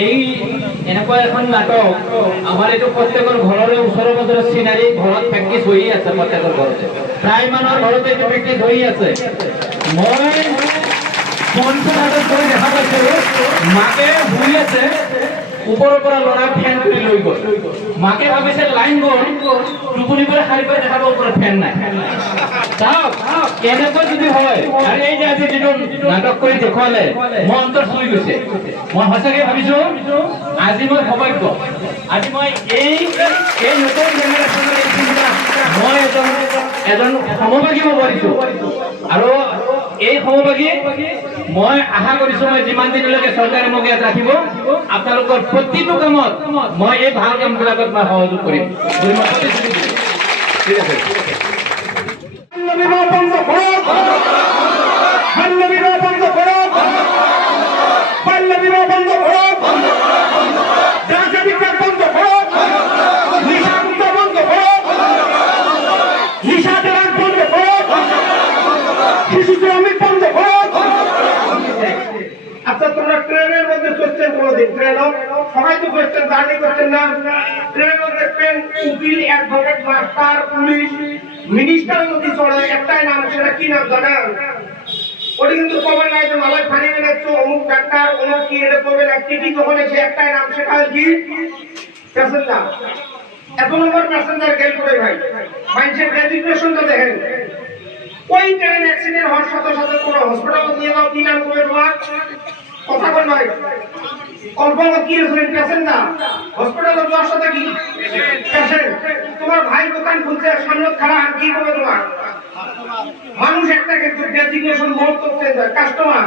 এই এনেকুৱা এখন নাটক আমাৰ এইটো প্ৰত্যেকৰ ঘৰৰে ওচৰে পাজৰে চিনাৰী ঘৰত প্ৰেক্টিচ হৈ আছে, প্ৰত্যেকৰ ঘৰতে প্ৰায় মানুহৰ ঘৰতে এইটো প্ৰেক্টিচ হৈ আছে। মই পঞ্চনাটক কৰি দেখা পাইছো, মাকে শুই আছে, ওপৰৰ পৰা ল'ৰা ফেন তুলি লৈ গ'ল। মাকে ভাবিছে লাইন গ'ল, টোপনি পৰা সাৰি পাই দেখা পাব ওপৰত ফেন নাই। চাওক এনেকুৱা যদি হয়, আৰু এই যে আজি যিটো নাটক কৰি দেখুৱালে মই অন্তৰ চুই গৈছে। মই সঁচাকে ভাবিছো আজি মই সৌভাগ্য, আজি মই এই নতুন জেনেৰেশ্যনৰ এই চিন্তা মই এজন সমভাগী হ'ব পাৰিছো। আৰু এই সমভাগী মই আশা কৰিছো, মই যিমান দিনলৈকে চৰকাৰে মোক ইয়াত ৰাখিব, আপোনালোকৰ প্ৰতিটো কামত মই এই ভাল কামবিলাকত মই সহযোগ কৰিম বুলি মই প্ৰতিশ্ৰুতি দিছোঁ। ঠিক আছে। আচ্ছা, তোমরা ট্রেনের মধ্যে চলছেন কোনোদিন? সবাই তো করছেন, জার্নি করছেন না? ট্রেনের মধ্যে দেখবেন উকিল, অ্যাডভোকেট, মাস্টার, পুলিশ, মিনিস্টার যদি চলে, একটাই নাম, সেটা কি নাম জানেন? ওটি কিন্তু কমন নাই যে মালেক ফানি ম্যান হচ্ছে অমুক ডাক্তার, অমুক কি, এটা করবেন অ্যাক্টিভিটি যখন এসে একটাই নাম, সেটা কি? প্যাসেঞ্জার। এত নম্বর প্যাসেঞ্জার গেল করে ভাই, মাইন্ডসেট রেজিস্ট্রেশনটা দেখেন। ওই ট্রেন অ্যাক্সিডেন্ট হওয়ার সাথে সাথে কোনো হসপিটালে নিয়ে যাও, কি নাম করে তোমার? কথা বল ভাই, কল্পনা কি হয়েছিলেন? প্যাসেঞ্জার। হসপিটালে যাওয়ার সাথে কি? পেশেন্ট। তোমার ভাই দোকান খুলছে, সামনে খারাপ, কি করবে তোমার? মানুষ একটা কিন্তু ডেজিগনেশন মোড করতে যায়, কাস্টমার।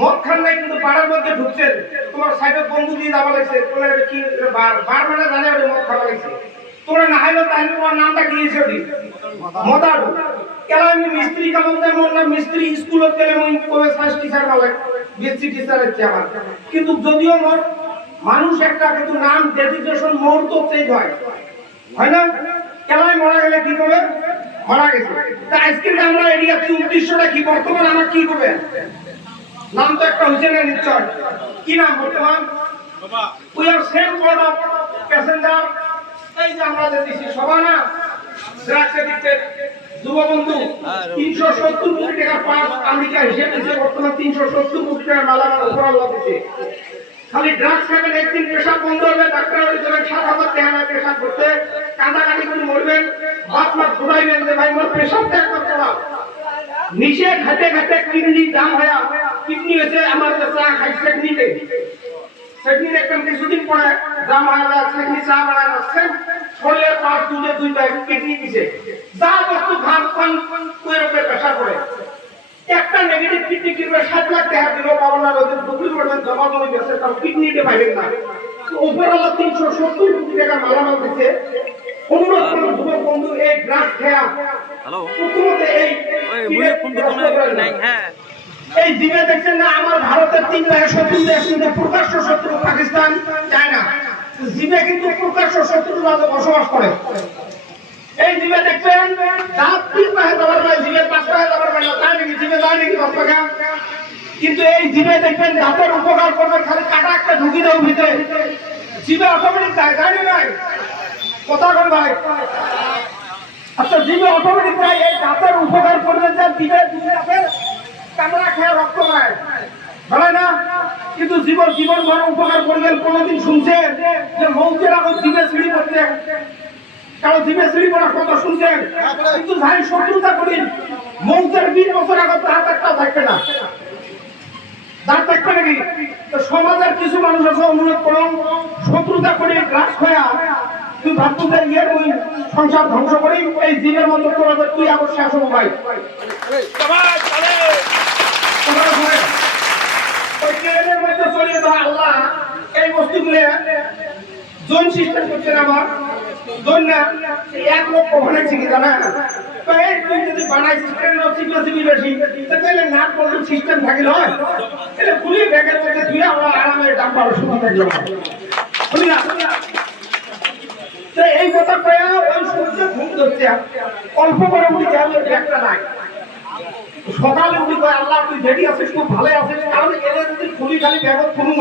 মদ খান নাই কিন্তু পাড়ার মধ্যে ঢুকছেন, তোমার সাইডে বন্ধু দিয়ে যাওয়া লাগছে, বলে কি বার মানে জানে ওটা মদ খাওয়া লাগছে, তোমরা না হাইলো তাহলে তোমার নামটা কি হয়েছে? ওটি মদারু। কেলা আমি মিস্ত্রি কামন দেয় মন না, মিস্ত্রি স্কুলত গেলে মই কবে সায়েন্স টিচার বলে, বিএসসি টিচার হচ্ছে আমার। কিন্তু যদিও মোর মানুষ একটা, কিন্তু নাম ডেজিগনেশন মোড তো চেঞ্জ হয় না? কেলায় মারা গেলে কি করবে? মারা গেছে। তা আজকে আমরা এরিয়া ২৪০০টা কি বর্তমান আমার কি করবে? নাম তো একটা হচ্ছে না নিশ্চয়, কি নাম বর্তমান? We are same word of passenger. এই যে আমরা যে দিছি সবাই না ড্রাগস এডিক্টেড যুববন্ধু ৩৭০ কোটি টাকা পাস আমেরিকা হিসেবে দিচ্ছে, বর্তমান ৩৭০ কোটি টাকা মালামাল উপর আল্লাহ দিচ্ছে। খালি ড্রাগস খাবেন, একদিন পেশাব বন্ধ হবে, ডাক্তার বাড়ি যাবেন, ৭,০০০ টাকা না পেশাব করতে, কাঁদাকাটি করে মরবেন, বাপ মা ঘুরাইবেন যে ভাই মোর পেশাব ত্যাগ করতে পারো। নিচে খেতে খেতে কিডনি দাম হয়ে, কিডনি হয়েছে আমার চা খাইছে কিডনিতে, সেদিন একদম কিছুদিন পরে দাম হয়ে যায়, সেদিন চা বানায় যাচ্ছে, শরীরের পাঁচ দুধে দুইটা কিডনি দিছে, যা বস্তু খান পান ওই রূপে পেশা করে। একটা নেগেটিভ কিডনি কিনবে ৭ লাখ টাকা দিলেও পাবো না, ওদের ডুপ্লি করবেন, জমা জমি বেঁচে তার কিডনিতে পাইবেন না। উপরওয়ালা ৩৭০ কোটি টাকা মালামাল দিচ্ছে। অনুরোধ করুন যুবক বন্ধু, এই ড্রাগ খেয়া প্রথমত এই জিনে দেখছেন না, আমার ভারতের ৩ লাখের শত্রু দেশ কিন্তু প্রকাশ্য শত্রু পাকিস্তান, চায়না। জিনে কিন্তু প্রকাশ্য শত্রুর মাঝে বসবাস করে। এই জিনে দেখছেন দাঁত ৩ লাখে যাবার পায়, জিনে ৫ লাখে যাবার পায় না, তাই নাকি? জিনে যায় নাকি ১০ টাকা? কিন্তু এই জিনে দেখবেন দাঁতের উপকার করবে, খালি কাটা একটা ঢুকি দেব ভিতরে, জিনে অটোমেটিক যায়, যায় না? নাই কথা বল ভাই। আচ্ছা, জিনে অটোমেটিক যায়, এই দাঁতের উপকার করবে, যে জিনে দাঁতের কামড়া খেয়ে রক্ত পায়, ভালো না? কিন্তু জীবন ভর উপকার করবেন। কোনদিন শুনছেন যে মৌতের আগে জিভে সিঁড়ি করছে? কারণ জিভে সিঁড়ি করার কথা শুনছেন, কিন্তু ভাই শত্রুতা করি, মৌতের ২০ বছর আগে দাঁত একটা থাকবে না, দাঁত থাকবে নাকি? তো সমাজের কিছু মানুষ আছে, অনুরোধ করুন, শত্রুতা করে ড্রাগস খায়া তুই ভাবতে ইয়ের ওই সংসার ধ্বংস করি, এই জিনের মতো তোরা তুই অবশ্যই আসবো ভাই। আল্লাহ এই বস্তুগুলো জোন সিস্টেম করছেন, আমার জোন না ১ লক্ষ বানাইছে কি জানা? তো এই তুই যদি বানাইছিস চিকনি বেশি, তাহলে না করলে সিস্টেম থাকিল হয়, তাহলে খুলি ব্যাগের মধ্যে ধুয়ে আমরা আরামে দাম ১২০০ থাকলাম, বুঝলি না? এই কথা কয়া ওই সূর্য ঘুম ধরছে, অল্প করে উঠি যাবে, ব্যাগটা নাই। সকালে উঠি কয় আল্লাহ তুই রেডি আছিস, খুব ভালো আছিস, কারণ এলে যদি খুলি খালি ব্যাগত খুলুম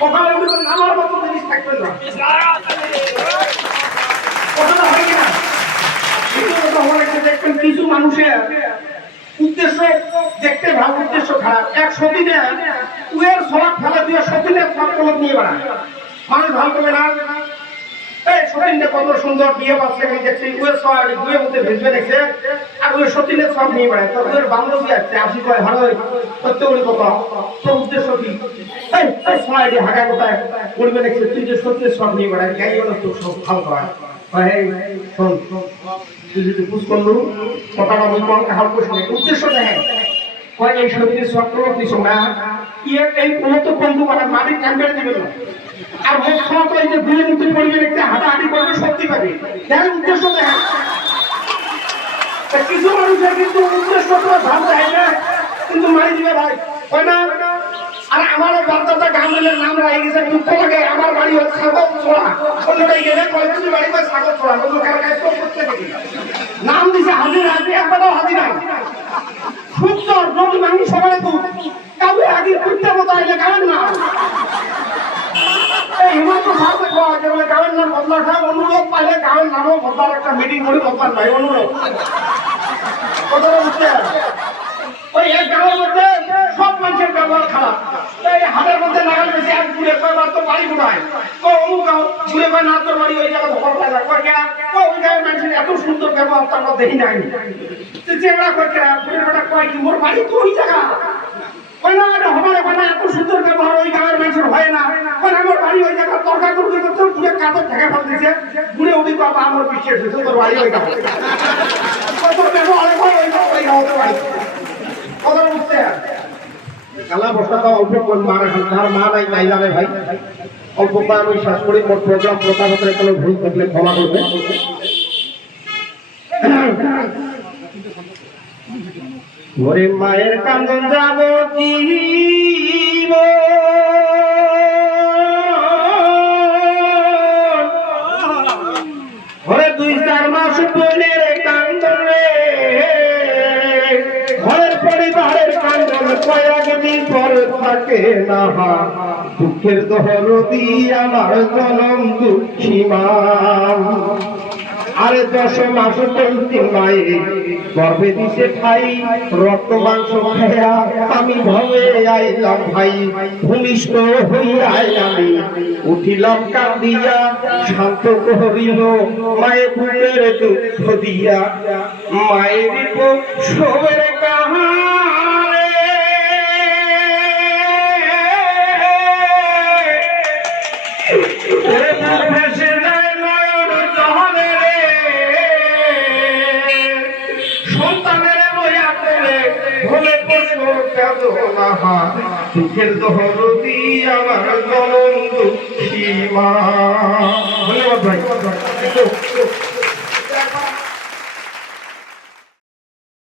সকালে উঠে নামার মতো জিনিস থাকবে না। কথাটা হয় কিনা? দেখবেন কিছু মানুষের উদ্দেশ্য দেখতে ভালো, উদ্দেশ্য খারাপ। এক সতীনে উয়ের সলাপ ফেলা দিয়ে সতীনের সব কলম নিয়ে বেড়ায়, মানুষ ভালো করবে না। এই সতীনটা কত সুন্দর বিয়ে পাচ্ছে, আমি দেখছি উয়ের সলাপ বিয়ের মধ্যে ভেজবে দেখছে, আর উয়ের সতীনের সব নিয়ে বেড়ায়। তো উয়ের বান্ধবী আসছে, আসি কয় ভালো সত্য বলি কথা, তোর উদ্দেশ্য কি? এই সলাইটি হাঁকা কোথায় পড়বে দেখছে, তুই যে সতীনের সব নিয়ে বেড়ায়, গাই হলো তোর সব ভালো করা। শোন, তুই যদি বুঝ করলু কথাটা আমি কোন কাহার প্রশ্ন উদ্দেশ্য দেখেন, কয় এই সত্যি সব কোনো কিছু না, এই কোনো তো বন্ধু মানে মাটি ক্যাম্পের দিবে না। আর মুখ খাওয়া তো এই যে দুই মুখে পড়িয়ে রেখে হাঁটাহাঁটি করবে শক্তি পাবে, দেখেন উদ্দেশ্য দেখেন। কিছু মানুষের কিন্তু উদ্দেশ্য তো ভাব দেয় না, কিন্তু মারি দিবে ভাই, হয় না? আর আমারও বাচ্চাটা গাঙ্গুলের নাম রাখি গেছে, দুঃখ লাগে। আমার বাড়ি হচ্ছে ছাগল ছোড়া, অন্যটাই গেলে কয়েকটি বাড়ি করে ছাগল ছোড়া, নতুন কারো কাজ করতে দেখি নাম দিছে হাজির, হাজির একবারও হাজির নাই। সুন্দর নতুন আমি সবাই তো কাউকে আগে করতে মতো আইলে কারণ না এই হিমন্ত সাথে খাওয়া যেগুলো গাঁয়ের নাম বদলা খায়, অনুরোধ পাইলে গাঁয়ের নামও বদলার একটা মিটিং করে বদলার নাই, অনুরোধ। কথাটা বুঝতে ওই এক গাঁয়ের মধ্যে সব মানুষের ব্যবহার খারাপ। এই হাটের মধ্যে লাগাল বেশি এক ঘুরে কয়বার তো বাড়ি ঘুরায়, অমুক ঘুরে কয় না তোর বাড়ি ওই জায়গা দখল করা কয় কেনা, ওই গাঁয়ের মানুষের এত সুন্দর ব্যবহার তো আমরা দেখি নাই। চেংড়া কয় কেনা ঘুরে বেটা কয় কি মোর বাড়ি তো ওই জায়গা, কয় না এটা হবে না, এত সুন্দর ব্যবহার ওই গাঁয়ের মানুষের হয় না, কয় আমার বাড়ি ওই জায়গা তরকার করতে করতে ঘুরে কাপড় ঢাকা ফেল দিয়েছে, ঘুরে উঠি বাবা আমার পিছিয়ে এসেছে তোর বাড়ি ওই গাঁও, কত ব্যবহার হয় ওই গাঁওতে বাড়ি। কথা বুঝতে খেলা বসাটা অল্প মারা তার মা নাই তাই জানে ভাই, অল্প আমি শেষ করি। মোট প্রোগ্রাম প্রথাগত কোনো ভুল থাকলে ক্ষমা করবে। ওরে মায়ের কান্দন যাব জীব, ওরে 2-4 মাস বোনের কান্দন রে, ঘরের পরিবারের কান্দন কয়েকদিন পর থাকে না, দুঃখের দহরদি আমার জনম দুঃখী মা। আরে 10 মাস চলতি মায়ে গর্ভে দিছে খাই, রক্ত মাংস খাইয়া আমি ভবে আইলাম ভাই, ভূমিষ্ঠ হইয়াই আমি উঠিলাম কাঁদিয়া, শান্ত করিল মায়ের বুকের দুঃখ দিয়া, মায়ের বুক সবের কাহারে ভেসে যায় নয়ন জহরে রে, সন্তানের বইয়া করে ভুলে পড়ল বেদনা, দুঃখের দহরদি আমার জনম দুঃখী মা। ধন্যবাদ ভাই।